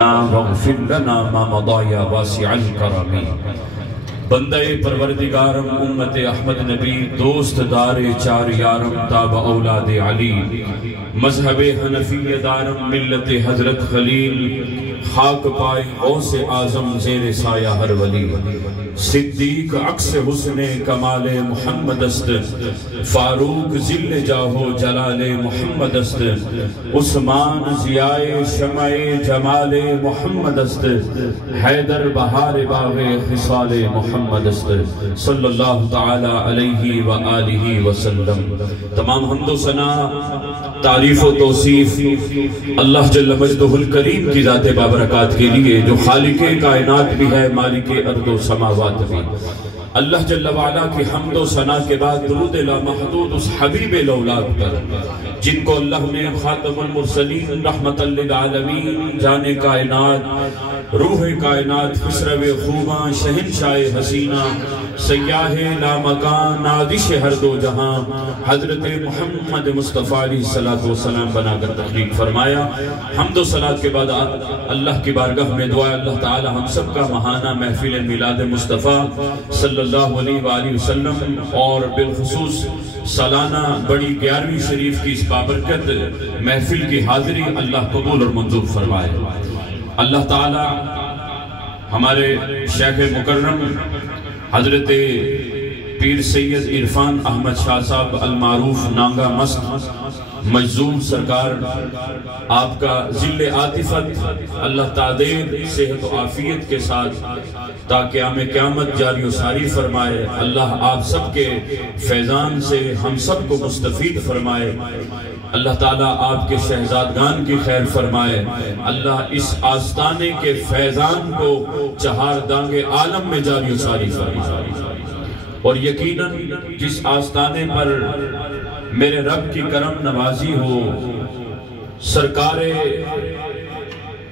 واغفر لنا ما مضى یا واسع الکرم۔ بندے پروردگارم امت احمد نبی دوست دار چار یارم تاب اولاد علی مذہب حنفی دارم ملت حضرت خلیل خاک پائے غوث اعظم زیر سایہ ہر ولی صدیق عکس حسن کمال محمد است فاروق ذل جاہو جلال محمد است عثمان ضیاء شمع جمال محمد است حیدر بہار باغ خصال محمد است صلی اللہ تعالی علیہ وآلہ وسلم۔ تمام حمد و ثنا تعریف و توصیف اللہ جل مجدہ الکریم کی ذات بابرکات کے لیے جو خالق کائنات بھی ہے مالک ارض و سماوات بھی۔ اللہ جل وعلا کی حمد و ثنا کے بعد درود لامحدود اس حبیب لولاک پر جن کو اللہ نے خاتم المرسلین رحمت للعالمین جان کائنات روح کائنات خسرو خوباں شہنشاہ حسینہ سیاہ لامکان نادش ہر دو جہاں حضرت محمد مصطفیٰ علیہ السلام بنا کر تخلیق فرمایا۔ حمد و صلاۃ کے بعد اللہ کی بارگاہ میں دعا اللہ تعالی ہم سب کا ماہانہ محفل میلاد مصطفیٰ صلی اللہ علیہ وآلہ وسلم اور بالخصوص سالانہ بڑی 11ویں شریف کی اس بابرکت محفل کی حاضری اللہ قبول اور منظور فرمائے۔ اللہ تعالی ہمارے شیخ مکرم حضرت پیر سید عرفان احمد شاہ صاحب المعروف نانگا مست مجذوب سرکار آپ کا ذل عاطفت اللہ تعالی صحت و عافیت کے ساتھ تا قیام قیامت جاری و ساری فرمائے۔ اللہ آپ سب کے فیضان سے ہم سب کو مستفید فرمائے۔ اللہ تعالیٰ آپ کے شہزادگان کی خیر فرمائے۔ اللہ اس آستانے کے فیضان کو چہار دانگ عالم میں جاری و ساری فرمائے۔ اور یقیناً جس آستانے پر میرے رب کی کرم نوازی ہو سرکار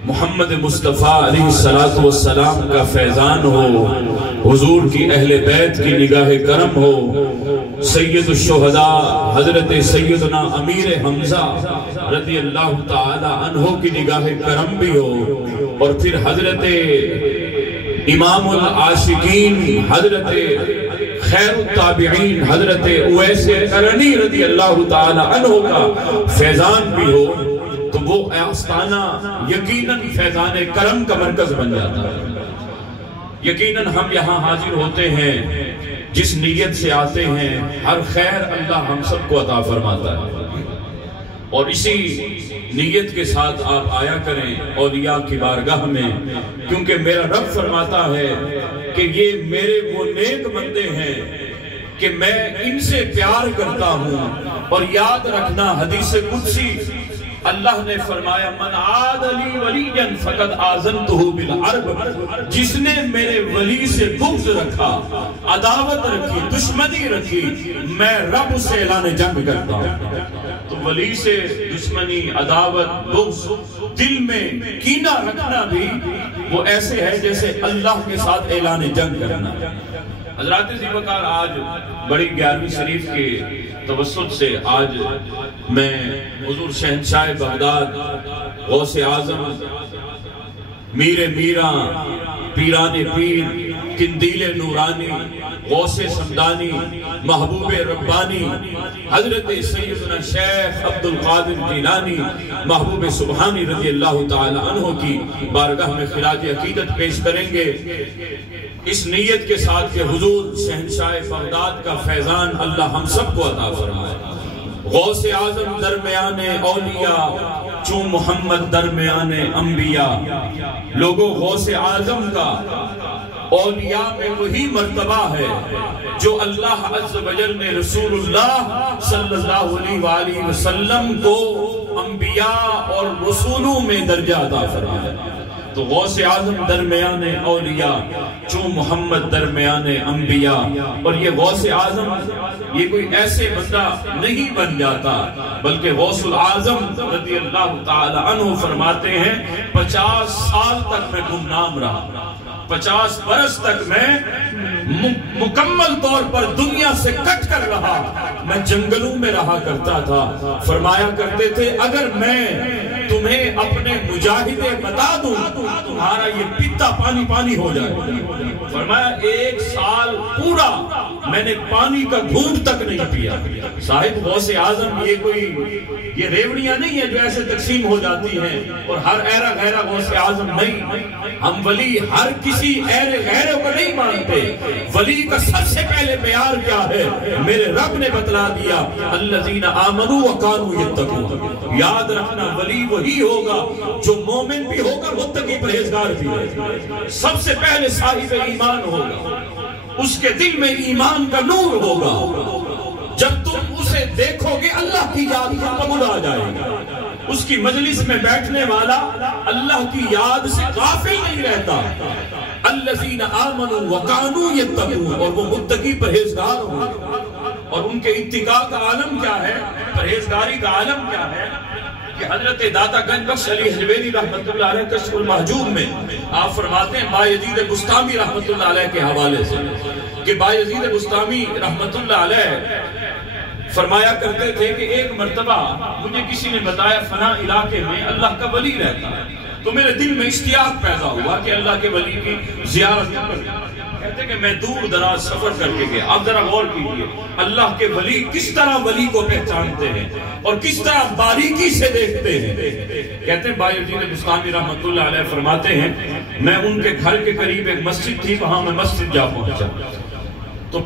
محمد مصطفیٰ علیہ السلام کا فیضان ہو حضور کی اہل بیت کی نگاہ کرم ہو سید الشہداء حضرت سیدنا امیر حمزہ رضی اللہ تعالی عنہ کی نگاہ کرم بھی ہو اور پھر حضرت امام العاشقین حضرت خیر التابعین حضرت اویس قرنی رضی اللہ تعالی عنہ کا فیضان بھی ہو تو وہ آستانہ یقیناً فیضان کرم کا مرکز بن جاتا ہے۔ یقیناً ہم یہاں حاضر ہوتے ہیں جس نیت سے آتے ہیں ہر خیر اللہ ہم سب کو عطا فرماتا ہے اور اسی نیت کے ساتھ آپ آیا کریں اولیاء کی بارگاہ میں کیونکہ میرا رب فرماتا ہے کہ یہ میرے وہ نیک بندے ہیں کہ میں ان سے پیار کرتا ہوں۔ اور یاد رکھنا حدیث قدسی اللہ نے فرمایا من عاد لی ولیا فقد آذنتہ بالحرب، جس نے میرے ولی سے بغض رکھا عداوت رکھی دشمنی رکھی میں رب سے اعلان جنگ کرتا ہوں۔ تو ولی سے دشمنی عداوت بغض دل میں کینہ رکھنا بھی وہ ایسے ہے جیسے اللہ کے ساتھ اعلان جنگ کرنا۔ حضرات ذیوکار آج بڑی 11ویں شریف کے توسط سے آج میں حضور شہنشاہ بغداد غوث اعظم میر میراں پیران پیر قندیل نورانی غوث سمدانی محبوب ربانی حضرت سیدنا شیخ عبدالقادر جیلانی محبوب سبحانی رضی اللہ تعالی عنہ کی بارگاہ میں خراج عقیدت پیش کریں گے اس نیت کے ساتھ کہ حضور شہنشاہ بغداد کا فیضان اللہ ہم سب کو عطا فرمائے۔ غوث اعظم درمیان اولیاء چون محمد درمیان انبیاء، لوگوں غوث اعظم کا اولیاء میں وہی مرتبہ ہے جو اللہ عز و جل نے رسول اللہ صلی اللہ علیہ وآلہ وسلم کو انبیاء اور رسولوں میں درجہ عطا فرمایا۔ تو غوث اعظم درمیان اولیاء چون محمد درمیان انبیاء اور یہ غوث اعظم یہ کوئی ایسے بندہ نہیں بن جاتا بلکہ غوث الاعظم رضی اللہ تعالی عنہ فرماتے ہیں 50 سال تک میں گمنام رہا، 50 برس تک میں مکمل طور پر دنیا سے کٹ کر رہا، میں جنگلوں میں رہا کرتا تھا۔ فرمایا کرتے تھے اگر میں تمہیں اپنے مجاہدے بتا دوں تمہارا یہ پیتا پانی پانی ہو جائے. فرمایا 1 سال پورا میں نے پانی کا گھونٹ تک نہیں پیا. صاحب غوث اعظم یہ ریوڑیاں نہیں ہیں جو ایسے تقسیم ہو جاتی ہیں اور ہر ایرا غیرہ غوث اعظم نہیں. ہم ولی ہر کسی ایرے غیرے کو نہیں مانتے. ولی کا سب سے پہلے معیار کیا ہے؟ میرے رب نے بتلا دیا الذین آمنوا وکانوا یتقون. یاد رکھنا ولی وہی ہوگا جو مومن بھی ہوگا متقی پرہیزگار بھی ہوگا. سب سے پہلے صاحب ایمان ہوگا, اس کے دل میں ایمان کا نور ہوگا. جب تم اسے دیکھو گے اللہ کی یاد کا قبول آ جائے گا. اس کی مجلس میں بیٹھنے والا اللہ کی یاد سے غافل نہیں رہتا. الذین آمنوا وکانوا یتقون, اور وہ متقی پرہیزگار ہوں. اور ان کے اتقاء کا عالم کیا ہے, پرہیزگاری کا عالم کیا ہے کہ حضرت داتا گنج بخش علی حجویری رحمت اللہ علیہ کشف المحجوب میں آپ فرماتے ہیں بایزید بسطامی رحمت اللہ علیہ کے حوالے سے کہ بایزید بسطامی رحمت اللہ علیہ فرمایا کرتے تھے کہ ایک مرتبہ مجھے کسی نے بتایا فلاں علاقے میں اللہ کا ولی رہتا ہے, تو میرے دل میں اشتیاق پیدا ہوا کہ اللہ کے ولی کی زیارت کروں. کہتے کہ میں دور دراز سفر کر کے گیا. آپ ذرا غور کیجئے اللہ کے ولی کس طرح ولی کو پہچانتے ہیں اور کس طرح باریکی سے دیکھتے ہیں. کہتے ہیں بایزید بسطامی رحمت اللہ علیہ فرماتے ہیں میں ان کے گھر کے قریب ایک مسجد تھی, وہاں میں مسجد جا پہنچا تو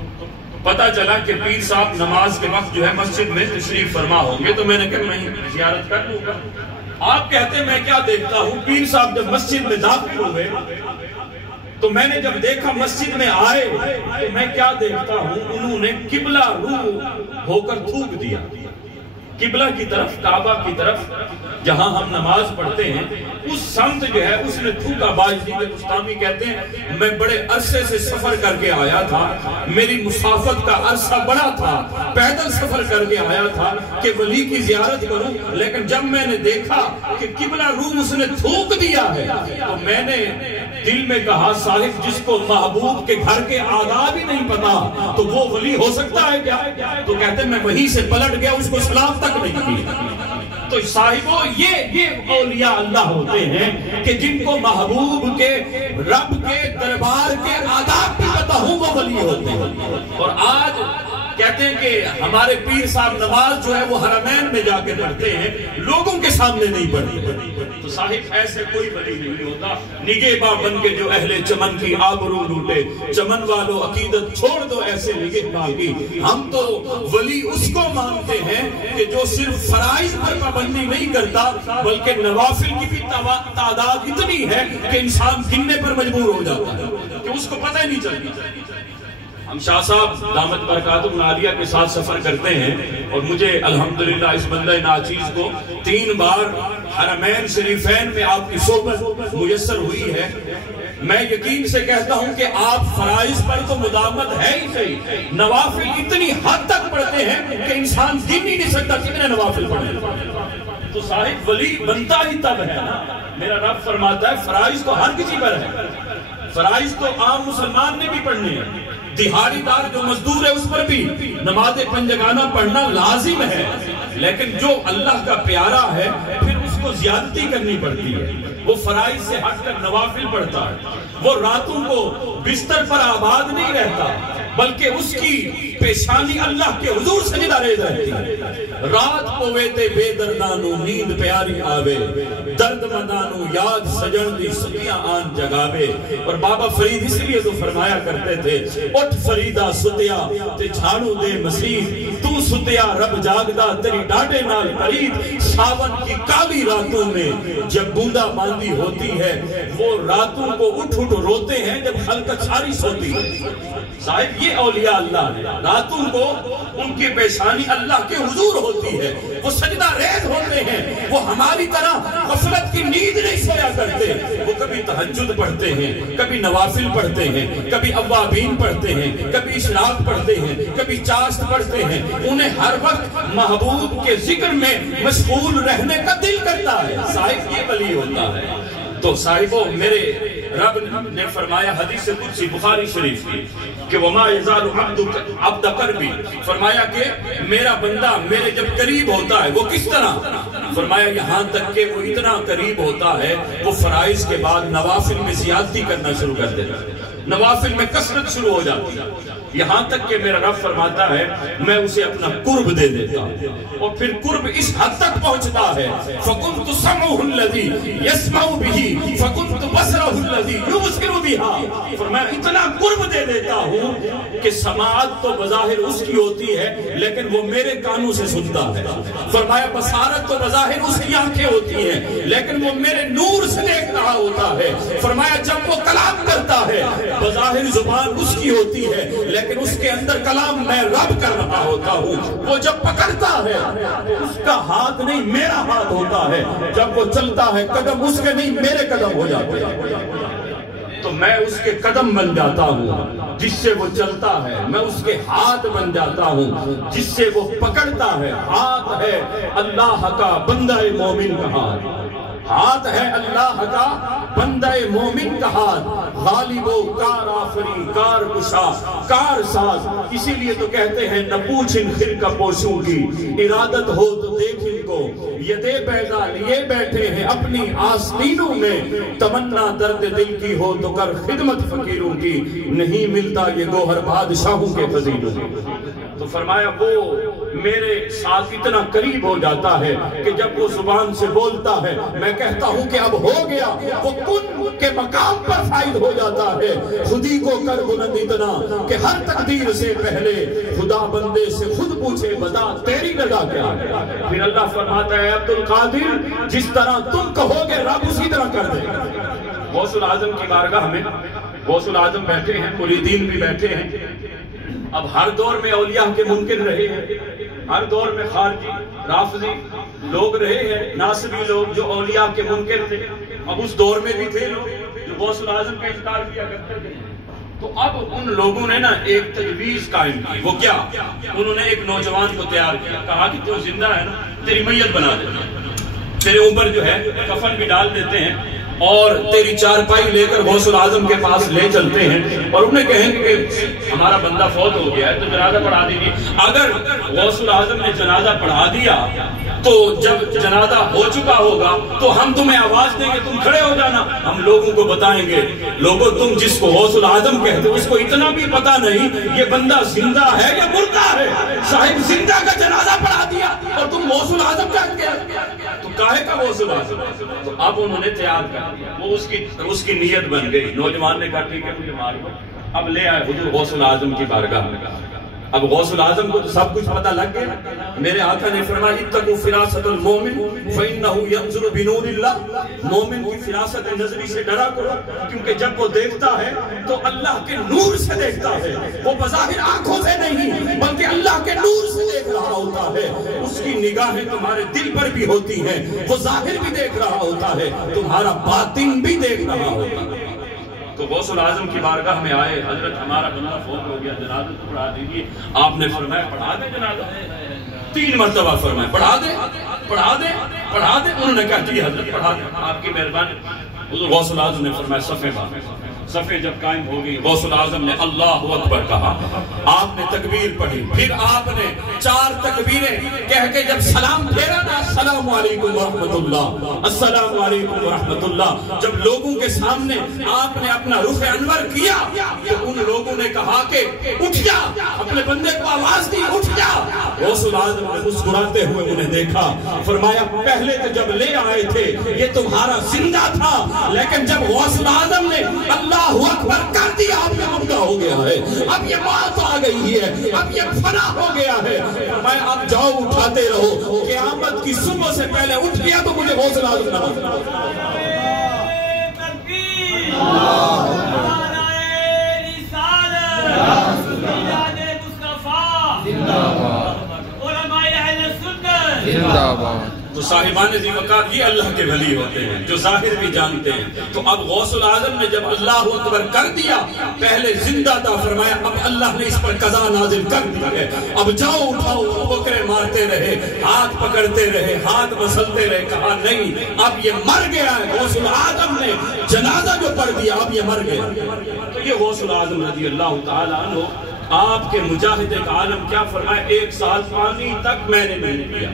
پتا چلا کہ پیر صاحب نماز کے وقت جو ہے مسجد میں تشریف فرما ہوں گے, تو میں نے کہا میں زیارت کر لوں گا. آپ کہتے ہیں میں کیا دیکھتا ہوں, پیر صاحب جب مسجد میں داخل ہوئے تو میں نے جب دیکھا مسجد میں آئے تو میں کیا دیکھتا ہوں, انہوں نے قبلہ رو ہو کر تھوک دیا. قبلہ کی طرف, کعبہ کی طرف جہاں ہم نماز پڑھتے ہیں اس سمت جو ہے اس نے تھوکا. بایزید بسطامی کہتے ہیں میں بڑے عرصے سے سفر کر کے آیا تھا, میری مسافت کا عرصہ بڑا تھا, پیدل سفر کر کے آیا تھا کہ ولی کی زیارت کروں, لیکن جب میں نے دیکھا کہ قبلہ رو اس نے تھوک دیا ہے تو میں نے دل میں کہا صاحب جس کو محبوب کے گھر کے آداب ہی نہیں پتا تو وہ ولی ہو سکتا ہے کیا؟ تو کہتے ہیں میں وہیں سے پلٹ گیا, اس کو سلام تک نہیں کیا. تو صاحبوں یہ اولیاء اللہ ہوتے ہیں کہ جن کو محبوب کے رب کے دربار کے آداب بھی پتا ہوں وہ ولی ہوتے ہیں. اور آج کہتے ہیں کہ ہمارے پیر صاحب نماز جو ہے وہ حرمین میں جا کے پڑھتے ہیں, لوگوں کے سامنے نہیں پڑھتے. تو صاحب ایسے کوئی ولی نہیں ہوتا. نگہباں بن کے جو اہل چمن کی آبرو لوٹے, چمن والو عقیدت چھوڑ دو ایسے نگہباں کی. ہم تو ولی اس کو مانتے ہیں کہ جو صرف فرائض پر پابندی نہیں کرتا بلکہ نوافل کی بھی تعداد اتنی ہے کہ انسان گننے پر مجبور ہو جاتا ہے کہ اس کو پتہ ہی نہیں چلتا. ہم شاہ صاحب دامت برکاتہم العالیہ کے ساتھ سفر کرتے ہیں اور مجھے الحمدللہ اس بندہ ناچیز کو 3 بار حرمین شریفین میں آپ کی صحبت میسر ہوئی ہے. میں یقین سے کہتا ہوں کہ آپ فرائض پر تو مداومت ہے ہی صحیح, نوافل اتنی حد تک پڑھتے ہیں کہ انسان گن ہی نہیں سکتا کتنے نوافل پڑھے. تو صاحب ولی بنتا ہی تب ہے نا. میرا رب فرماتا ہے فرائض تو ہر کسی پر ہے, فرائض تو عام مسلمان نے بھی پڑھنے ہیں, دہاڑی دار جو مزدور ہے اس پر بھی نماز پنجگانہ پڑھنا لازم ہے, لیکن جو اللہ کا پیارا ہے پھر اس کو زیادتی کرنی پڑتی ہے. وہ فرائض سے ہٹ کر نوافل پڑھتا ہے, وہ راتوں کو بستر پر آباد نہیں رہتا بلکہ اس کی پیشانی اللہ کے حضور سجدہ ریز رہتی ہے. رات پویتے بے دردانو نیند پیاری آوے, درد مدانو یاد سجن دی ستیاں آن جگاوے. اور بابا فرید اس لیے تو فرمایا کرتے تھے اٹھ فریدہ ستیا تے جھاڑو دے مسیح, تو ستیا رب جاگدہ تیری ڈاڈے نال پرید. ساون کی کالی راتوں میں جب بوندا باندی ہوتی ہے وہ راتوں کو اٹھ اٹھ روتے ہیں جب خلقت ساری سوتی ہے. صاحب یہ اولیاء اللہ ہے, راتوں کو ان کی پیشانی اللہ کے حضور ہوتی ہے, وہ سجدہ ریز ہوتے ہیں, وہ ہماری طرح غفلت کی نیند نہیں سویا کرتے. وہ کبھی تہجد پڑھتے ہیں, کبھی نوافل پڑھتے ہیں, کبھی اوابین پڑھتے ہیں, کبھی اشراق پڑھتے ہیں, کبھی چاشت پڑھتے ہیں. انہیں ہر وقت محبوب کے ذکر میں مشغول رہنے کا دل کرتا ہے. صاحب یہ ولی ہوتا ہے. تو صاحبوں میرے رب نے فرمایا حدیث قدسی بخاری شریف کی کہ وَمَا يَزَالُ عَبْدَ قَرْبِي, فرمایا کہ میرا بندہ میرے جب قریب ہوتا ہے وہ کس طرح فرمایا یہاں تک کہ وہ اتنا قریب ہوتا ہے وہ فرائض کے بعد نوافل میں زیادتی کرنا شروع کر دیتا ہے، نوافل میں کثرت شروع ہو جاتی ہے، یہاں تک کہ میرا رب فرماتا ہے میں اسے اپنا قرب دے دیتا ہوں، اور پھر قرب اس حد تک پہنچتا ہے فَكُنْتُ سَمْعُهُ الَّذِي يَسْمَعُ بِهِ فَكُنْتُ بَصَرَهُ الَّذِي يُبْصِرُ بِهَا، فرمایا اتنا قرب دے دیتا ہوں کہ سماعت تو بظاہر اس کی ہوتی ہے لیکن وہ میرے کانوں سے سنتا ہے، فرمایا بصارت تو بظاہر اس کی آنکھیں ہوتی ہیں لیکن وہ میرے نور سے دیکھ رہا ہوتا ہے، فرمایا جب وہ کلام کرتا ہے بظاہر زبان اس کی ہوتی ہے لیکن اس کے اندر کلام میں رب کر رہا ہوتا ہوں، وہ جب پکڑتا ہے اس کا ہاتھ نہیں میرا ہاتھ ہوتا ہے، جب وہ چلتا ہے قدم اس کے نہیں میرے قدم ہو جاتے ہیں، تو میں اس کے قدم بن جاتا ہوں جس سے وہ چلتا ہے، میں اس کے ہاتھ بن جاتا ہوں جس سے وہ پکڑتا ہے، ہاتھ ہے اللہ کا بندہ مومن کا ہاتھ ہے اللہ کا بندہ مومن کا ہاتھ، غالب و کار آفری کار کشا کار ساز، اسی لیے تو کہتے ہیں نہ پوچھن خرقہ پوشوں کی، ارادت ہو تو دیکھ ان کو، یدے بیضا لیے بیٹھے ہیں اپنی آستینوں میں، تمنا درد دل کی ہو تو کر خدمت فقیروں کی، نہیں ملتا یہ گوہر بادشاہوں کے خزینوں میں۔ تو فرمایا وہ میرے ساتھ اتنا قریب ہو جاتا ہے کہ جب وہ زبان سے بولتا ہے میں کہتا ہوں کہ اب ہو گیا، وہ کن کے مقام پر فائد ہو جاتا ہے، خودی کو کر بلند اتنا کہ ہر تقدیر سے پہلے خدا بندے سے خود پوچھے بتا تیری رضا کیا ہے، پھر اللہ فرماتا ہے عبد القادر جس طرح تم کہو گے رب اسی طرح کر دے گا۔ غوث العظم کی بارگاہ میں غوث العظم بیٹھے ہیں، مریدین بھی بیٹھے ہیں، اب ہر دور میں اولیاء کے منکر رہے ہیں، ہر دور میں خارجی رافضی لوگ رہے ہیں، ناصبی لوگ جو اولیاء کے منکر تھے، اب اس دور میں بھی تھے لوگ جو غوث العظم کا انکار کیا کرتے تھے، تو اب ان لوگوں نے نا ایک تجویز قائم کی، وہ کیا؟ انہوں نے ایک نوجوان کو تیار کیا، کہا کہ تو زندہ ہے نا تیری میت بنا دیتے ہیں، تیرے اوپر جو ہے کفن بھی ڈال دیتے ہیں اور تیری چارپائی لے کر غوث العظم کے پاس لے چلتے ہیں اور انہیں کہیں کہ ہمارا بندہ فوت ہو گیا ہے تو جنازہ پڑھا دیجیے۔ اگر غوث العظم نے جنازہ پڑھا دیا تو جب جنازہ ہو چکا ہوگا تو ہم تمہیں آواز دیں گے تم کھڑے ہو جانا، ہم لوگوں کو بتائیں گے لوگوں تم جس کو غوث العظم کہتے اس کو اتنا بھی پتا نہیں یہ بندہ زندہ ہے یا مردہ ہے، صاحب زندہ کا جنازہ پڑھا دیا اور تم غوث العظم کہتے ہیں تو کاہے کا غوث العظم؟ تو اب انہوں نے تیار کر دیا، وہ اس کی نیت بن گئی، نوجوان نے کہا ٹھیک ہے مجھے مار دو، اب لے آئے حضور غوث العظم کی بارگاہ میں۔ اب غوث العظم کو تو سب کچھ پتہ لگ گیا، میرے آقا نے فرمایا اتقوا فراست المومن فإنه ينظر بنور اللہ، مومن کی فراست نظری سے ڈرا کرو کیونکہ جب وہ دیکھتا ہے تو اللہ کے نور سے دیکھتا ہے، وہ بظاہر آنکھوں سے نہیں بلکہ اللہ کے نور سے دیکھ رہا ہوتا ہے، اس کی نگاہیں تمہارے دل پر بھی ہوتی ہیں، وہ ظاہر بھی دیکھ رہا ہوتا ہے تمہارا باطن بھی دیکھ رہا ہوتا ہے۔ تو غوث العظم کی بارگاہ میں آئے، حضرت ہمارا بندہ فوت ہو گیا جنازہ تو پڑھا دیجیے، آپ نے فرمایا پڑھا دے جنازہ، 3 مرتبہ فرمایا پڑھا دے پڑھا دے پڑھا دے، انہوں نے کہا جی حضرت پڑھا دے، آپ کی مہربانی۔ حضور غوث العظم نے فرمایا صفے باندھ، صفے جب قائم ہو گئی غوث العظم نے اللہ اکبر کہا، آپ نے تکبیر پڑھی، پھر آپ نے 4 تکبیریں کہہ کے جب سلام پھیرا نا السلام علیکم ورحمت اللہ السلام علیکم ورحمت اللہ، جب لوگوں کے سامنے آپ نے اپنا رخ انور کیا تو ان لوگوں نے کہا کہ اٹھ جا، اپنے بندے کو آواز دی اٹھ جا۔ غوث العظم نے مسکراتے ہوئے انہیں دیکھا، فرمایا پہلے تو جب لے آئے تھے یہ تمہارا زندہ تھا لیکن جب غوث العظم نے اللہ اکبر کر دیا اب یہ مردہ ہو گیا ہے، اب یہ موت آ گئی ہے، اب یہ فنا ہو گیا ہے، میں اب جاؤ اٹھاتے رہو، قیامت کی صبح سے پہلے اٹھ گیا تو مجھے غوث العظم نماز تو صاحبان ذی وقار یہ اللہ کے ولی ہوتے ہیں جو ظاہر بھی جانتے ہیں۔ تو اب غوث العظم نے جب اللہ اکبر کر دیا، پہلے زندہ تھا، فرمایا اب اللہ نے اس پر قضا نازل کر دیا ہے، اب جاؤ اٹھاؤ، بکرے مارتے رہے، ہاتھ پکڑتے رہے، ہاتھ مسلتے رہے، کہا نہیں اب یہ مر گیا ہے۔ غوث العظم نے جنازہ جو پڑھ دیا اب یہ مر گیا۔ تو یہ غوث العظم رضی اللہ تعالیٰ عنہ آپ کے مجاہد ایک عالم کیا فرمائے، 1 سال پانی تک میں نے نہیں پیا.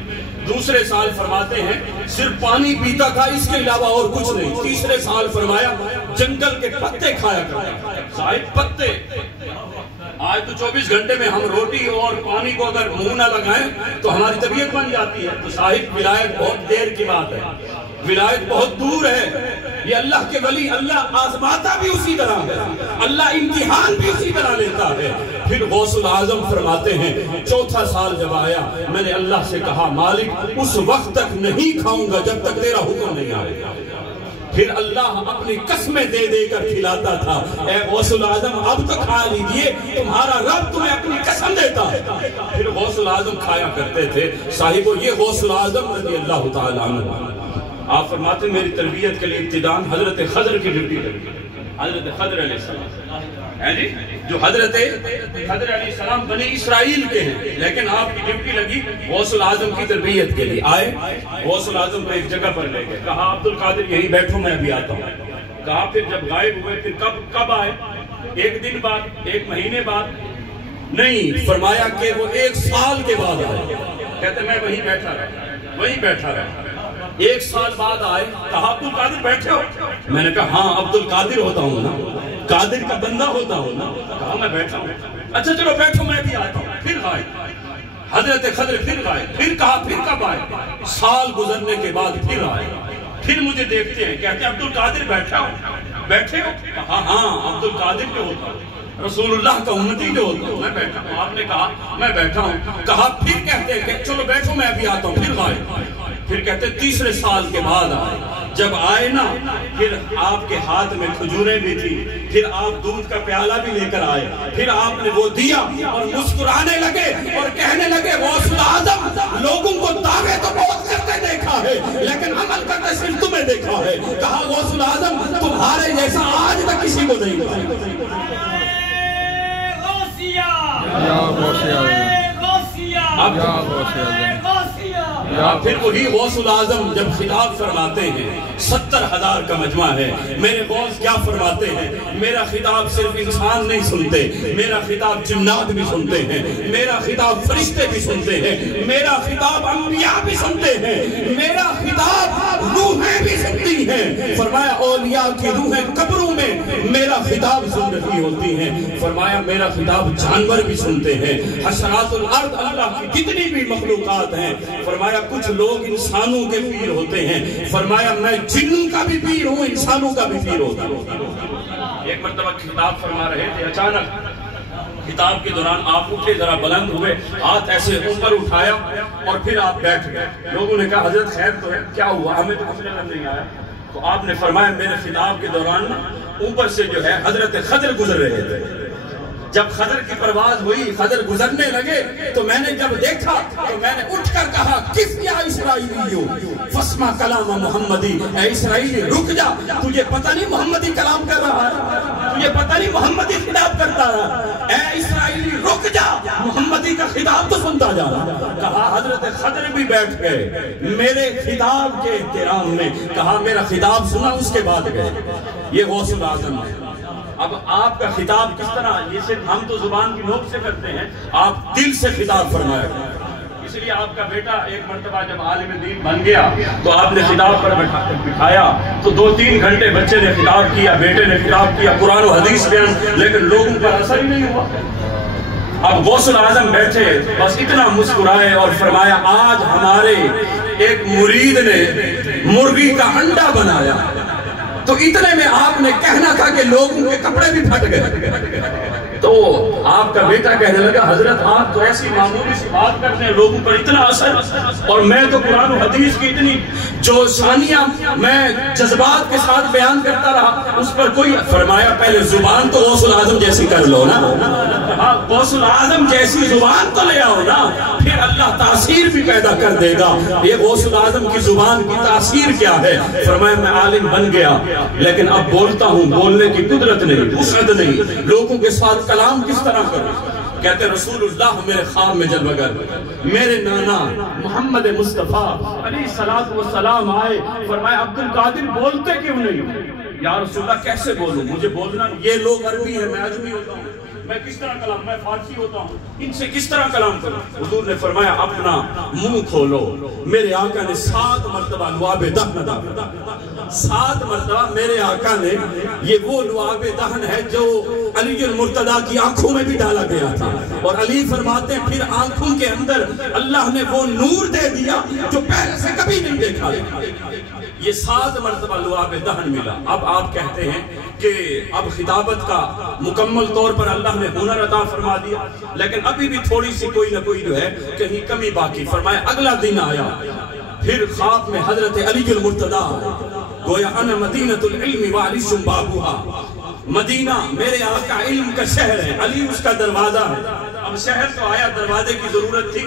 دوسرے سال فرماتے ہیں صرف پانی پیتا تھا، اس کے علاوہ اور کچھ نہیں. تیسرے سال فرمایا جنگل کے پتے کھایا کرتا. صاحب پتے، آج تو 24 گھنٹے میں ہم روٹی اور پانی کو اگر منہ نہ لگائیں تو ہماری طبیعت بن جاتی ہے. تو صاحب ولایت بہت دیر کی بات ہے، ولایت بہت دور ہے. یہ اللہ کے ولی، اللہ آزماتا بھی اسی طرح ہے، اللہ امتحان بھی اسی طرح لیتا ہے. پھر غوث العظم فرماتے ہیں 4تھا سال جب آیا میں نے اللہ سے کہا مالک اس وقت تک نہیں کھاؤں گا جب تک تیرا حکم نہیں آئے گا. پھر اللہ اپنی قسمیں دے دے کر کھلاتا تھا. اے غوث العظم اب تو کھا لیجئے، تمہارا رب تمہیں اپنی قسم دیتا ہے. پھر غوث العظم کھایا کرتے تھے. صاحبو یہ غوث العظم رضی اللہ تعالیٰ عنہ، آپ فرماتے ہیں میری تربیت کے لیے ابتداءً حضرت خضر کی ڈیوٹی لگی. حضرت خضر علیہ السلام ہے جی، جو حضرت خضر علیہ السلام بنی اسرائیل کے ہیں، لیکن آپ کی ڈیوٹی لگی غوث العظم کی تربیت کے لیے. آئے غوث العظم کو ایک جگہ پر لے گئے، کہا عبد القادر یہیں بیٹھو میں ابھی آتا ہوں. کہا پھر جب غائب ہوئے پھر کب آئے؟ 1 دن بعد، 1 مہینے بعد نہیں، فرمایا کہ وہ 1 سال کے بعد آئے. کہتے میں وہیں بیٹھا رہا. 1 سال بعد آئے، کہا عبد القادر بیٹھے ہو؟ میں نے کہا ہاں عبد القادر ہوتا ہوں نا، قادر کا بندہ ہوتا ہوں نا. کہا میں بیٹھا ہوں. اچھا چلو بیٹھو میں بھی آتا ہوں. پھر آئے حضرت خضر، پھر آئے. پھر کہا پھر کب آئے؟ سال گزرنے کے بعد پھر آئے. پھر مجھے دیکھتے ہیں، کہتے ہیں عبد القادر بیٹھے ہو؟ کہا ہاں عبد القادر جو ہوتا ہوں، رسول اللہ کا امتی جو ہوتا ہوں میں بیٹھا ہوں. آپ نے کہا میں بیٹھا ہوں. کہا پھر کہتے ہیں کہ چلو بیٹھو میں ابھی آتا ہوں. پھر آئے. پھر کہتے ہیں 3رے سال کے بعد آئے. جب آئے نا پھر آپ کے ہاتھ میں کھجوریں بھی تھی. پھر آپ دودھ کا پیالہ بھی لے کر آئے. پھر آپ نے وہ دیا اور مسکرانے لگے اور کہنے لگے غوث العظم لوگوں کو دعوے تو بہت کرتے دیکھا ہے لیکن عمل کرتے صرف تمہیں دیکھا ہے. کہا غوث العظم تمہارے جیسا آج تک کسی کو نہیں کہا. اب پھر وہی غوث العظم جب خطاب فرماتے ہیں 70,000 کا مجمع ہے. میرے غوث کیا فرماتے ہیں؟ میرا خطاب صرف انسان نہیں سنتے، میرا خطاب جنات بھی سنتے ہیں، میرا خطاب فرشتے بھی سنتے ہیں، میرا خطاب انبیاء بھی سنتے ہیں، میرا خطاب روحیں بھی سنتی ہیں. فرمایا اولیاء کی روحیں قبروں میں میرا خطاب سن رہی ہوتی ہیں. فرمایا میرا خطاب جانور بھی سنتے ہیں، حشرات الارض اللہ کی جتنی بھی مخلوقات ہیں. فرمایا کچھ لوگ انسانوں کے پیر ہوتے ہیں. فرمایا میں جنوں کا بھی پیر ہوں، انسانوں کا بھی پیر ہوتا ہوں. ایک مرتبہ خطاب فرما رہے تھے، اچانک خطاب کے دوران آپ اٹھے، ذرا بلند ہوئے، ہاتھ ایسے اوپر اٹھایا اور پھر آپ بیٹھ گئے. لوگوں نے کہا حضرت خیر تو ہے، کیا ہوا؟ ہمیں تو کچھ نہیں آیا. تو آپ نے فرمایا میرے خطاب کے دوران اوپر سے جو ہے حضرت خضر گزر رہے تھے. جب خضر کی پرواز ہوئی، خضر گزرنے لگے تو میں نے جب دیکھا تو میں نے اٹھ کر کہا کس یا اسرائیلیو فسمع کلام محمدی. اے اسرائیلی رک جا، تجھے پتہ نہیں محمدی کلام کر رہا ہے؟ تجھے پتہ نہیں محمدی خطاب کرتا رہا؟ اے اسرائیلی رک جا، محمدی کا خطاب تو سنتا جا رہا. کہا حضرت خضر بھی بیٹھ گئے میرے خطاب کے احترام میں. کہا میرا خطاب سنا، اس کے بعد گئے. یہ غوث العظم ہے. اب آپ کا خطاب کس طرح؟ یہ صرف ہم تو زبان کی نوک سے کرتے ہیں، آپ دل سے خطاب فرمایا. اس لیے آپ کا بیٹا ایک مرتبہ جب عالم دین بن گیا تو آپ نے خطاب پر بٹھایا تو 2-3 گھنٹے بچے نے خطاب کیا، بیٹے نے خطاب کیا، قرآن و حدیث بیان، لیکن لوگوں پر اثر ہی نہیں ہوا. اب غوث العظم بیٹھے بس اتنا مسکرائے اور فرمایا آج ہمارے ایک مرید نے مرغی کا انڈا بنایا. تو اتنے میں آپ نے کہنا تھا کہ لوگوں کے کپڑے بھی پھٹ گئے. تو آپ کا بیٹا کہنے لگا حضرت آپ تو ایسی معمولی سی بات کرتے ہیں، لوگوں پر اتنا اثر، اور میں تو قرآن و حدیث کی اتنی جو ثانیہ میں جذبات کے ساتھ بیان کرتا رہا اس پر کوئی. فرمایا پہلے زبان تو غوث العظم جیسی کر لو نا، غوث العظم جیسی زبان تو لے آؤ نا، پھر اللہ تاثیر بھی پیدا کر دے گا. یہ غوث العظم کی زبان کی تاثیر کیا ہے؟ فرمایا میں عالم بن گیا لیکن اب بولتا ہوں، بولنے کی قدرت نہیں، وسعت نہیں، لوگوں کے ساتھ کلام کس طرح کروں؟ کہتے رسول اللہ میرے خواب میں جلوگر، میرے نانا محمد مصطفیٰ علیہ السلام آئے. فرمایا عبد القادر بولتے کیوں نہیں؟ یا رسول اللہ کیسے بولوں؟ مجھے بولنا، یہ لوگ عربی ہیں، میں عجمی ہوتا ہوں، میں کس طرح کلام، میں فارسی ہوتا ہوں، ان سے کس طرح کلام کروں؟ حضور نے فرمایا اپنا منہ کھولو. میرے آقا نے 7 مرتبہ لعاب دہن ادا کیا. 7 مرتبہ میرے آقا نے، یہ وہ لعاب دہن ہے جو علی المرتضیٰ کی آنکھوں میں بھی ڈالا گیا تھا، اور علی فرماتے ہیں پھر آنکھوں کے اندر اللہ نے وہ نور دے دیا جو پہلے سے کبھی نہیں دیکھا. یہ 7 مرتبہ لعاب دہن ملا. اب آپ کہتے ہیں کہ اب خطابت کا مکمل طور پر اللہ نے ہنر عطا فرما دیا، لیکن ابھی بھی تھوڑی سی کوئی نہ کوئی جو ہے کہیں کمی باقی. فرمایا اگلا دن آیا، پھر خواب میں حضرت علی المرتضیٰ، گویا انا مدینۃ العلم وعلی بابها، مدینہ میرے آقا علم کا شہر ہے، علی اس کا دروازہ ہے. اب شہر تو آیا، دروازے کی ضرورت تھی.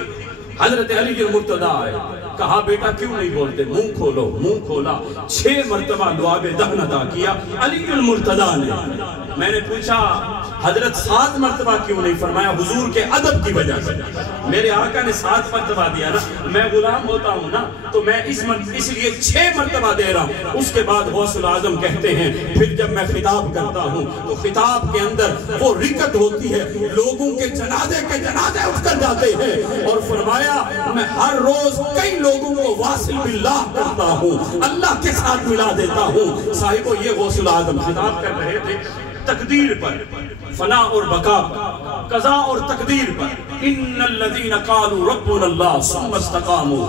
حضرت علی المرتضیٰ آئے، کہا بیٹا کیوں نہیں بولتے، منہ کھولو. منہ کھولا، 6 مرتبہ لعاب دہن ادا کیا علی المرتضیٰ نے. میں نے پوچھا حضرت 7 مرتبہ کیوں نہیں؟ فرمایا حضور کے ادب کی وجہ سے. میرے آقا نے 7 مرتبہ دیا نا، میں غلام ہوتا ہوں نا، تو میں اس لیے 6 مرتبہ دے رہا ہوں. اس کے بعد غوث العظم کہتے ہیں پھر جب میں خطاب کرتا ہوں تو خطاب کے اندر وہ رکت ہوتی ہے، لوگوں کے جنازے اٹھ کر جاتے ہیں. اور فرمایا میں ہر روز کئی لوگوں کو واصل باللہ کرتا ہوں، اللہ کے ساتھ ملا دیتا ہوں. صاحبو یہ غوث العظم خطاب کر رہے تھے تقدیر پر، فنا اور بقا پر، قضاء اور تقدیر پر. ان الذین قالوا ربنا اللہ ثم استقاموا،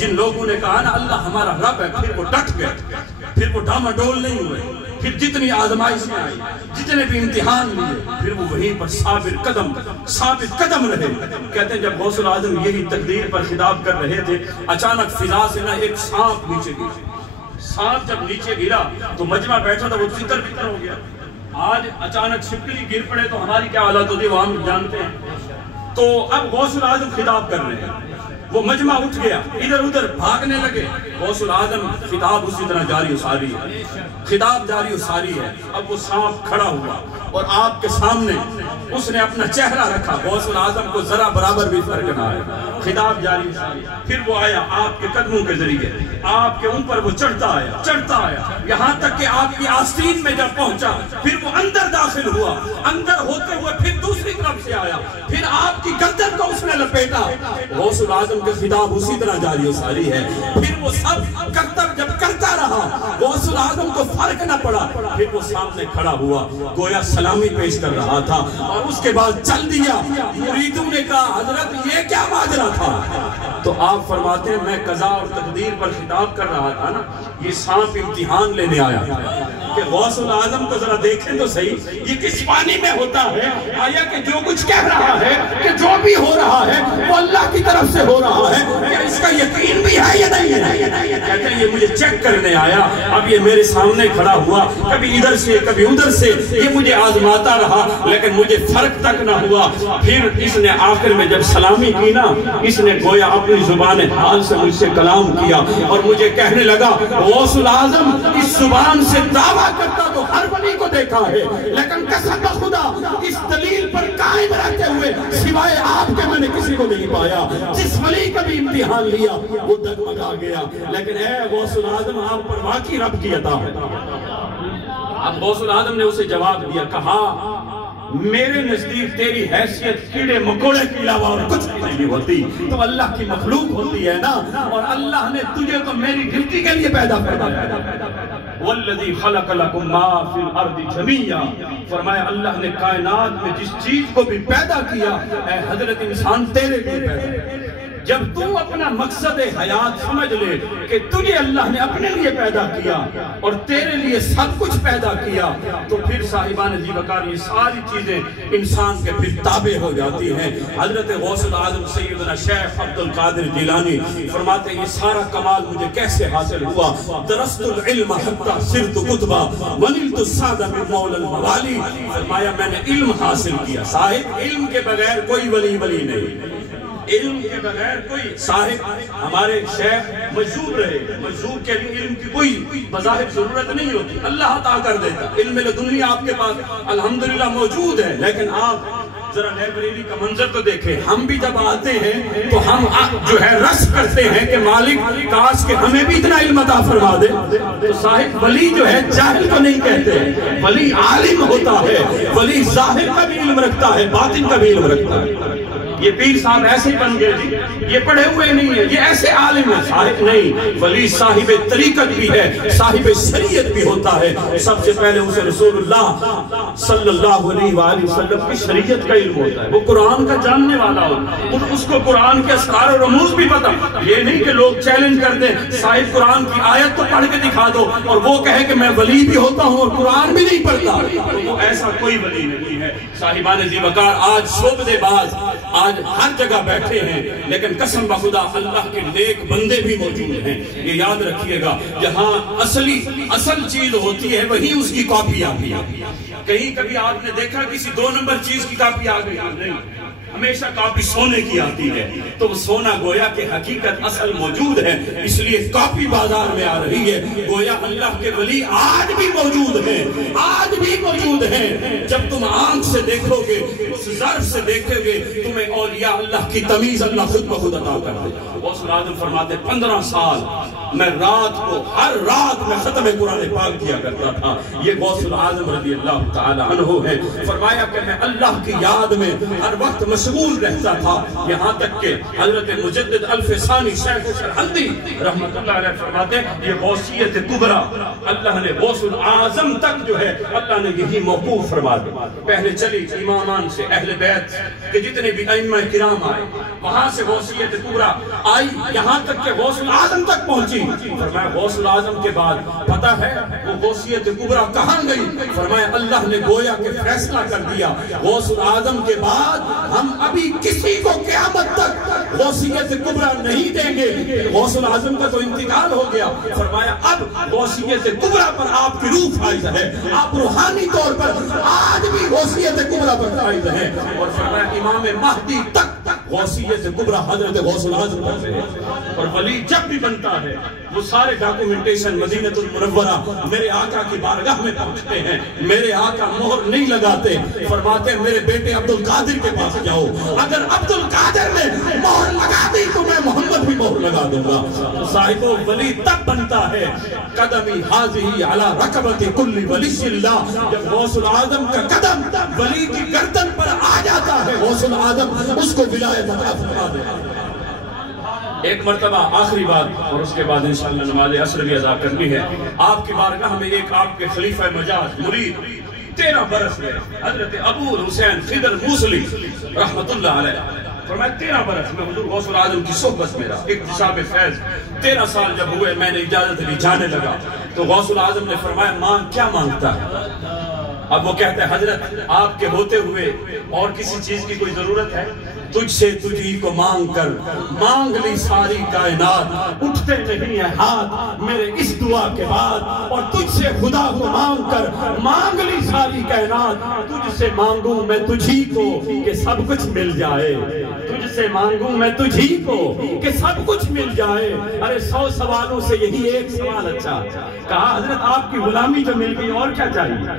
جن لوگوں نے کہا نا اللہ ہمارا رب ہے، پھر وہ ڈٹ گئے، پھر وہ ڈاماڈول نہیں ہوئے، پھر جتنی آزمائشیں آئی، جتنے بھی امتحان لیے، پھر وہ وہیں پر ثابت قدم رہے. کہتے ہیں جب غوث العظم یہی تقدیر پر خطاب کر رہے تھے، اچانک فضا سے نا ایک سانپ نیچے گرا. سانپ جب نیچے گرا تو مجمع بیٹھا تھا وہ تتر بتر ہو گیا. آج اچانک چھپکلی گر پڑے تو ہماری کیا حالت ہوتی ہے وہ ہم جانتے ہیں. تو اب غوث العظم خطاب کر رہے ہیں، وہ مجمع اٹھ گیا، ادھر ادھر بھاگنے لگے. غوث العظم خطاب اسی طرح جاری و ساری ہے، خطاب جاری و ساری ہے. اب وہ سانپ کھڑا ہوا اور آپ کے سامنے اس نے اپنا چہرہ رکھا. غوث العظم کو ذرا برابر بھی فرق نہ آیا. خطاب جاری و ساری. پھر وہ آیا آپ کے قدموں کے ذریعے، آپ کے اوپر وہ چڑھتا آیا یہاں تک کہ آپ کی آستین میں جب پہنچا، پھر وہ اندر داخل ہوا. اندر ہوتے ہوئے پھر دوسری طرف سے آیا، پھر آپ کی گردن کو اس نے لپیٹا. غوث العظم کے خطاب اسی طرح جاری و ساری ہے. پھر وہ سب کرتب جب کرتا رہا، غوث العظم کو فرق نہ پڑا. پھر وہ سامنے کھڑا ہوا، گویا سلامی پیش کر رہا تھا، اور اس کے بعد چل دیا. مریدوں نے کہا حضرت یہ کیا ماجرا تھا؟ تو آپ فرماتے ہیں میں قضاء اور تقدیر پر خطاب کر رہا تھا نا، یہ سانپ امتحان لینے آیا کہ غوث العظم کو ذرا دیکھیں تو صحیح، یہ کس پانی میں ہوتا ہے؟ آیا کہ جو کچھ کہہ رہا ہے کہ جو بھی ہو رہا ہے وہ اللہ کی طرف سے ہو رہا ہے، کیا اس کا یقین بھی ہے یا نہیں ہے؟ کہتے ہیں یہ مجھے چیک کرنے آیا. اب یہ میرے سامنے کھڑا ہوا، کبھی ادھر سے کبھی ادھر سے، یہ مجھے آزماتا رہا لیکن مجھے فرق تک نہ ہوا. پھر اس نے آخر میں جب سلامی کی نا، اس نے گویا اپنی زبان حال سے مجھ سے کلام کیا اور مجھے کہنے لگا غوث العظم اس زبان سے دعویٰ کرتا تو ہر ولی کو دیکھا ہے، لیکن قسم خدا اس دلیل پر قائم رہتے ہوئے سوائے آپ کے میں نے کسی کو نہیں پایا. جس ولی کا بھی امتحان لیا وہ ڈگمگا گیا. لیکن اے غوث العظم آپ پر واقعی رب کی عطا ہے. اب غوث العظم نے اسے جواب دیا، کہا میرے نزدیک تیری حیثیت کیڑے مکوڑے کے علاوہ اور کچھ بھی نہیں ہوتی. تو اللہ کی مخلوق ہوتی ہے نا، اور اللہ نے تجھے تو میری گرتی کے لیے پیدا والذی خلق لکم ما فی الارض جمیعا. فرمایا اللہ نے کائنات میں جس چیز کو بھی پیدا کیا اے حضرت انسان تیرے لیے پیدا کیا. جب تو اپنا مقصد حیات سمجھ لے کہ تجھے اللہ نے اپنے لیے پیدا کیا اور تیرے لیے سب کچھ پیدا کیا، تو پھر صاحبان جی وقار یہ ساری چیزیں انسان کے پھر تابع ہو جاتی ہیں. حضرت غوث العظم سیدنا شیخ عبد القادر جیلانی فرماتے ہیں یہ سارا کمال مجھے کیسے حاصل ہوا؟ درست العلم حتی صرت کتبہ ونلت السادہ من مولا الموالی. فرمایا میں نے علم حاصل کیا. صاحب علم کے بغیر کوئی ولی نہیں، علم کے بغیر کوئی صاحب. ہمارے شیخ مجذوب رہے، مجذوب کے لیے علم کی کوئی بظاہر ضرورت نہیں ہوتی، اللہ عطا کر دیتا. علم لدنی آپ کے پاس الحمدللہ موجود ہے، لیکن آپ ذرا لائبریری کا منظر تو دیکھیں، ہم بھی جب آتے ہیں تو ہم جو ہے رس کرتے ہیں کہ مالک کاش کہ ہمیں بھی اتنا علم عطا فرما دے۔ تو صاحب ولی جو ہے جاہل کو نہیں کہتے، ولی عالم ہوتا ہے، ولی ظاہر کا بھی علم رکھتا ہے، باطن کا بھی علم رکھتا ہے۔ یہ پیر صاحب ایسے بن گئے جی، یہ پڑھے ہوئے نہیں ہیں، یہ ایسے عالم ہیں، صاحب نہیں، ولی صاحب طریقت بھی ہے، صاحب شریعت بھی ہوتا ہے۔ سب سے پہلے اسے رسول اللہ صلی اللہ علیہ وآلہ وسلم کی شریعت کا علم ہوتا ہے، وہ قرآن کا جاننے والا ہوتا ہے، اس کو قرآن کے اسرار و رموز بھی پتا۔ یہ نہیں کہ لوگ چیلنج کر دیں صاحب قرآن کی آیت تو پڑھ کے دکھا دو، اور وہ کہے کہ میں ولی بھی ہوتا ہوں اور قرآن بھی نہیں پڑھتا، تو وہ ایسا کوئی ولی نہیں ہے۔ صاحبان ذی وقار آج شعبدے باز آج ہر جگہ بیٹھے ہیں، لیکن قسم بخدا اللہ کے نیک بندے بھی موجود ہیں۔ یہ یاد رکھیے گا، جہاں اصل چیز ہوتی ہے وہی اس کی کاپی آتی ہے۔ کہیں کبھی آپ نے دیکھا کسی 2 نمبر چیز کی کاپی آ گئی؟ نہیں، ہمیشہ کاپی سونے کی آتی ہے۔ تو وہ سونا گویا کہ حقیقت اصل موجود ہے، اس لیے کاپی بازار میں آ رہی ہے۔ گویا اللہ کے ولی آج بھی موجود ہیں، آج بھی موجود ہیں۔ جب تم آنکھ سے دیکھو گے، اس ظرف سے دیکھو گے، تمہیں اولیاء اللہ کی تمیز اللہ خود بخود عطا کر دے۔ غوث العظم فرماتے 15 سال میں رات کو ہر رات میں ختم قرآن پاک کیا کرتا تھا۔ یہ غوث العظم رضی اللہ تعالی عنہ ہے۔ فرمایا کہ میں اللہ کی یاد میں ہر وقت مشغول رہتا تھا، یہاں تک کہ حضرت مجدد الفسانی شیخ سرہندی رحمت اللہ علیہ فرماتے ہیں یہ غوثیت کبریٰ اللہ نے غوث العظم تک جو ہے اللہ نے یہی موقوف فرما دیا۔ پہلے چلی امامان سے، اہل بیت کے جتنے بھی ائمہ کرام آئے، وہاں سے غوثیت کبریٰ آئی، یہاں تک کہ غوث العظم تک پہنچی۔ فرمایا غوث العظم کے بعد پتہ ہے وہ غوثیت کبریٰ کہاں گئی؟ فرمایا اللہ نے گویا کہ فیصلہ کر دیا، غوث العظم کے بعد ہم ابھی کسی کو قیامت تک غوثیت کبریٰ نہیں دیں گے۔ غوث العظم کا تو انتقال ہو گیا، فرمایا اب غوثیت کبریٰ پر آپ کی روح فائز ہے، آپ روحانی طور پر آج بھی غوثیت کبریٰ پر فائز ہیں۔ اور فرمایا امام مہدی تک غوثیت کبریٰ حضرت غوث العظم کرتے ہیں۔ اور ولی جب بھی بنتا ہے وہ سارے ڈاکومنٹیشن مدینہ المنورہ میرے آقا کی بارگاہ میں پہنچتے ہیں، میرے آقا مہر نہیں لگاتے، فرماتے ہیں میرے بیٹے عبدالقادر کے پاس جاؤ، اگر عبدالقادر نے مہر لگا دی تو میں محمد بھی مہر لگا دوں گا۔ صاحبو ولی تب بنتا ہے قدمی حاضی علی رکبت کل ولی اللہ، جب غوث العظم کا قدم ولی کی گردن پر آ جاتا ہے غوث العظم اس کو ولایت عطا فرما دیتا ہے۔ ایک مرتبہ آخری بات اور اس کے بعد انشاءاللہ نماز عصر بھی ادا کرنی ہے، آپ کی بارگاہ میں ایک آپ کے خلیفہ مجاز مرید 13 برس میں حضرت ابو حسین خضر موصلی رحمت اللہ علیہ، فرمایا 13 برس میں حضور غوث العظم کی صحبت میں رہا، اکتساب فیض 13 سال جب ہوئے میں نے اجازت لی جانے لگا تو غوث العظم نے فرمایا مانگ کیا مانگتا ہے؟ اب وہ کہتا ہے حضرت آپ کے ہوتے ہوئے اور کسی چیز کی کوئی ضرورت ہے؟ تجھ سے تجھی کو مانگ کر مانگ لی ساری کائنات، اٹھتے نہیں ہیں ہاتھ میرے اس دعا کے بعد، اور تجھ سے خدا کو مانگ کر مانگ لی ساری کائنات، تجھ سے مانگوں میں تجھی کو کہ سب کچھ مل جائے، تجھ سے مانگوں میں تجھی کو کہ سب کچھ مل جائے۔ ارے 100 سوالوں سے یہی ایک سوال اچھا، کہا حضرت آپ کی غلامی جو مل گئی اور کیا چاہیے؟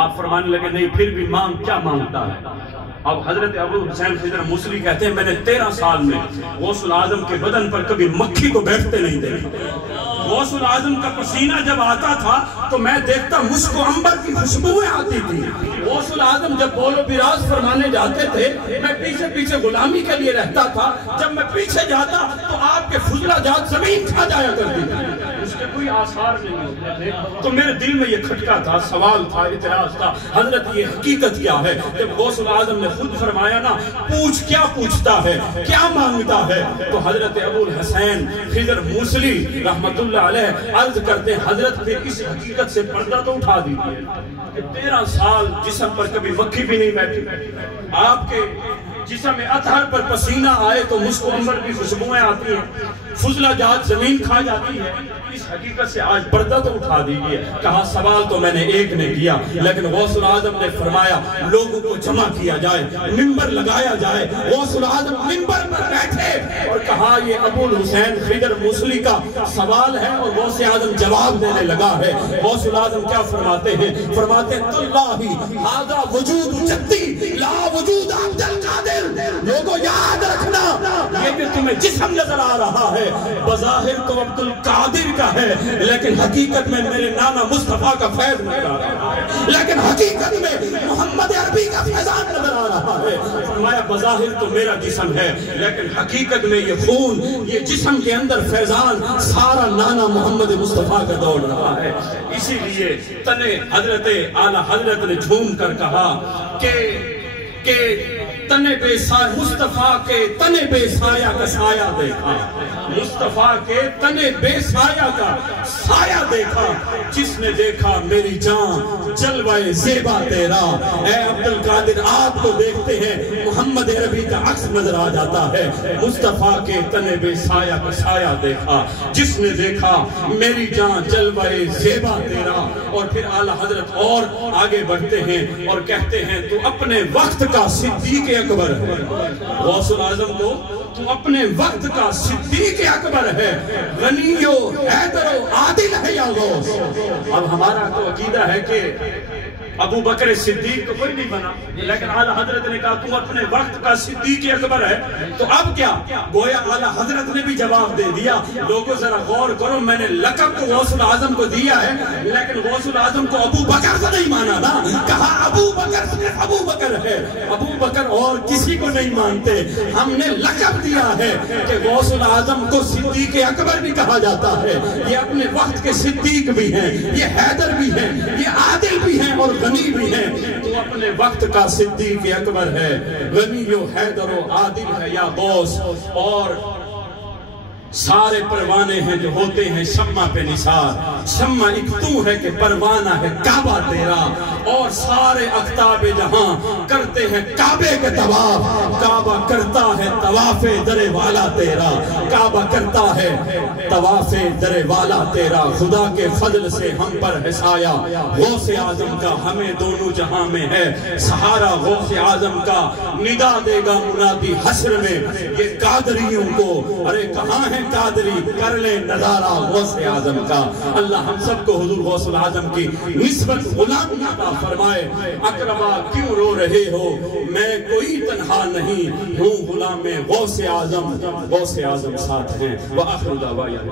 آپ فرمانے لگے نہیں پھر بھی مانگ کیا مانگتا ہے؟ اب حضرت ابو حسین خضر موصلی کہتے ہیں میں نے 13 سال میں غوث العظم کے بدن پر کبھی مکھی کو بیٹھتے نہیں دیکھا۔ غوث العظم کا پسینہ جب آتا تھا تو میں دیکھتا مشک و عنبر کی خوشبوئیں آتی تھی۔ غوث العظم جب بول و براز فرمانے جاتے تھے میں پیچھے پیچھے غلامی کے لیے رہتا تھا، جب میں پیچھے جاتا تو آپ کے فضلہ جات زمین کھا جایا کرتی تھی، اس کے کوئی آثار نہیں ہوتے تھے۔ تو میرے دل میں یہ کھٹکا تھا، سوال تھا، اعتراض تھا، حضرت یہ حقیقت کیا ہے؟ جب غوث العظم نے خود فرمایا نا پوچھ کیا پوچھتا ہے، کیا مانگتا ہے، تو حضرت ابو الحسین خضر موصلی رحمت اللہ علیہ عرض کرتے ہیں حضرت پھر اس حقیقت سے پردہ تو اٹھا دیجیے کہ 13 سال جسم پر کبھی مکھی بھی نہیں بیٹھی، آپ کے جسم اطہر پر پسینہ آئے تو مشک و عنبر کی خوشبوئیں آتی ہیں، فضلہ جات زمین کھا جاتی ہے، اس حقیقت سے آج پردہ تو اٹھا دیجئے۔ کہا سوال تو میں نے ایک نے کیا، لیکن غوث العظم نے فرمایا لوگوں کو جمع کیا جائے، منبر لگایا جائے۔ غوث العظم منبر پر بیٹھے اور کہا یہ ابو الحسین خضر موصلی کا سوال ہے، اور غوث اعظم جواب دینے لگا ہے۔ غوث العظم کیا فرماتے ہیں؟ فرماتے ہیں تاللہ ھذا وجود جدی لا وجود عبد القادر۔ لوگوں یاد رکھنا، یہ کہ تمہیں جسم نظر آ رہا ہے بظاہر تو عبد القادر کا ہے، لیکن حقیقت میں میرے نانا مصطفیٰ کا فیض نظر آ رہا ہے، لیکن حقیقت میں محمد عربی کا فیضان نظر آ رہا ہے۔ فرمایا بظاہر تو میرا جسم ہے، لیکن حقیقت میں یہ خون، یہ جسم کے اندر فیضان سارا نانا محمد مصطفیٰ کا دوڑ رہا ہے۔ اسی لیے تنے حضرت اعلیٰ حضرت نے جھوم کر کہا کہ تنے بے سایہ مصطفیٰ کے تنے بے سایہ کا سایہ دیکھا، مصطفیٰ کے تنے بے سایہ کا سایہ دیکھا، جس نے دیکھا میری جان جلوہ زیبا تیرا۔ اے عبد القادر آپ کو دیکھتے ہیں محمد عربی کا عکس نظر آ جاتا ہے، مصطفیٰ کے تنے بے سایہ کا سایہ دیکھا، جس نے دیکھا میری جان جلوہ زیبا تیرا۔ اور پھر اعلیٰ حضرت اور آگے بڑھتے ہیں اور کہتے ہیں تو اپنے وقت کا صدیق اکبر ہے۔ غوث العظم کو تو اپنے وقت کا صدیق اکبر ہے، غنی و حیدر و عادل ہے یا غوث۔ اب ہمارا تو عقیدہ ہے کہ ابو بکر صدیق تو کوئی نہیں بنا، لیکن اعلیٰ حضرت نے کہا تم اپنے وقت کا صدیق اکبر ہے، تو اب کیا؟ گویا اعلیٰ حضرت نے بھی جواب دے دیا۔ لوگوں ذرا غور کرو، میں نے لقب تو غوث العظم کو دیا ہے، لیکن غوث العظم کو ابو بکر سے نہیں مانا نا، کہا ابو بکر صرف ابو بکر ہے، ابو بکر اور کسی کو نہیں مانتے۔ ہم نے لقب دیا ہے کہ غوث العظم کو صدیق اکبر بھی کہا جاتا ہے، یہ اپنے وقت کے صدیق بھی ہیں، یہ حیدر بھی ہیں، یہ عادل بھی ہیں اور غنی بھی ہیں۔ تو اپنے وقت کا صدیق اکبر ہے، غنی و حیدر و عادل ہے یا غوث۔ اور سارے پروانے ہیں جو ہوتے ہیں شمع پہ نثار، شمع ایک تو ہے کہ پروانہ ہے کعبہ تیرا، اور سارے اقطاب جہاں کرتے ہیں کعبے کے طواف، کعبہ کرتا ہے طواف در والا تیرا، کعبہ کرتا ہے طواف در والا تیرا۔ خدا کے فضل سے ہم پر ہے سایہ غوث اعظم کا، ہمیں دونوں جہاں میں ہے سہارا غوث اعظم کا۔ ندا دے گا منادی حشر میں یہ قادریوں کو، ارے کہاں ہے قادری کر لے نظارہ غوث اعظم کا۔ اللہ ہم سب کو حضور غوث العظم کی نسبت غلامی عطا فرمائے۔ اقربا کیوں رو رہے ہو، میں کوئی تنہا نہیں ہوں، غلام غوث اعظم، غوث اعظم ساتھ ہیں۔ وآخر دعوانا